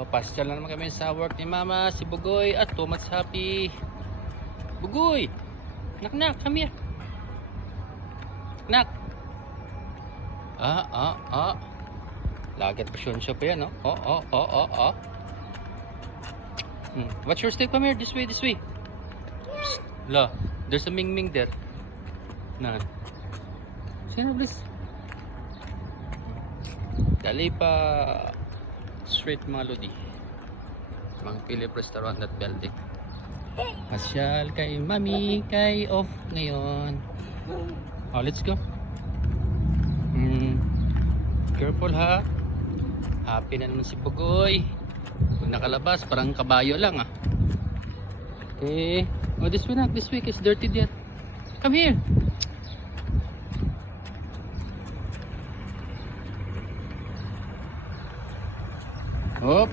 O, pasyal na naman kami sa work ni Mama, si Bugoy at too much happy. Bugoy! Nak, come here. Nak! Lagat pasyonsya pa yan, no? What's your step? Come here, this way. Psst. La, there's a Ming there. Na. Sino, please? Dali pa Street Melody, Mang Philip Restaurant at Building. Pasyal kay Mami, kay off ngayon. Oh, let's go. Careful ha. Happy na naman si Bugoy. Pag nakalabas, parang kabayo lang ah. Okay. Oh, this way na. This way, it's dirty there. Come here. Hop.